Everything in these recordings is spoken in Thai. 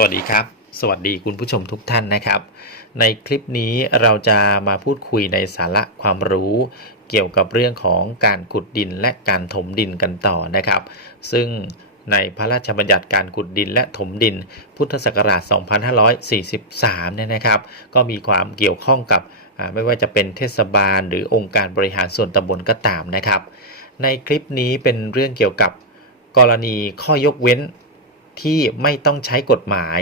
สวัสดีครับ สวัสดีคุณผู้ชมทุกท่านนะครับ ในคลิปนี้เราจะมาพูดคุยในสาระความรู้ เกี่ยวกับเรื่องของการขุดดินและการถมดินกันต่อนะครับ ซึ่งในพระราชบัญญัติการขุดดินและถมดิน พุทธศักราช 2543 เนี่ยนะครับ ก็มีความเกี่ยวข้องกับไม่ว่าจะเป็นเทศบาล หรือองค์การบริหารส่วนตำบลก็ตามนะครับ ในคลิปนี้เป็นเรื่องเกี่ยวกับกรณีข้อยกเว้น ที่ไม่ต้องใช้กฎหมาย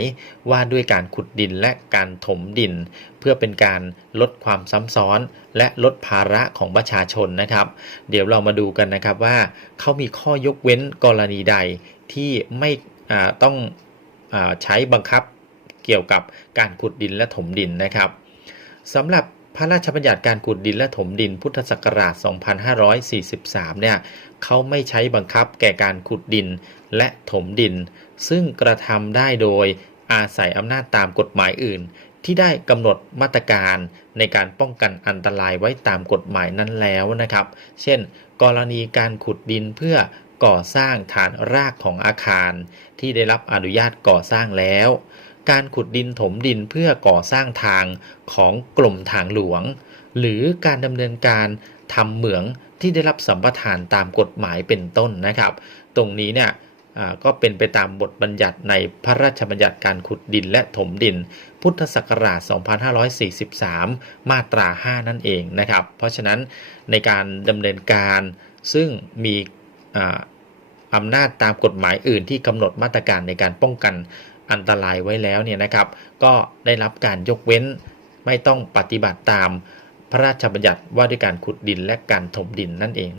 ว่าด้วยการขุดดินและการถมดิน เพื่อเป็นการลดความซ้ำซ้อน และลดภาระของประชาชนนะครับ เดี๋ยวเรามาดูกันนะครับว่าเขามีข้อยกเว้นกรณีใดที่ไม่ต้องอใช้บังคับเกี่ยวกับการขุดดินและถมดินนะครับสำหรับ พระราชบัญญัติการขุดดินและถมดินพุทธศักราช 2543 เนี่ยเขาไม่ใช้บังคับแก่การขุดดินและถมดิน ซึ่งกระทำได้โดยอาศัยอำนาจตามกฎหมายอื่น ที่ได้กำหนดมาตรการในการป้องกันอันตรายไว้ตามกฎหมายนั้นแล้วนะครับ เช่น กรณีการขุดดินเพื่อก่อสร้างฐานรากของอาคาร ที่ได้รับอนุญาตก่อสร้างแล้ว การขุดดินถมดินเพื่อก่อสร้างทางของกลุ่มทางหลวง หรือการดำเนินการทำเหมืองที่ได้รับสัมปทานตามกฎหมายเป็นต้นนะครับ ตรงนี้เนี่ยก็เป็นไปตามบทบัญญัติในพระราชบัญญัติการขุดดินและถมดิน พุทธศักราช 2543 มาตรา 5 นั่นเองนะครับ เพราะฉะนั้นในการดำเนินการซึ่งมีอำนาจตามกฎหมายอื่นที่กำหนดมาตรการในการป้องกัน อันตรายไว้แล้วเนี่ยนะครับ ก็ได้รับการยกเว้น ไม่ต้องปฏิบัติตามพระราชบัญญัติว่าด้วยการขุดดินและการถมดินนั่นเอง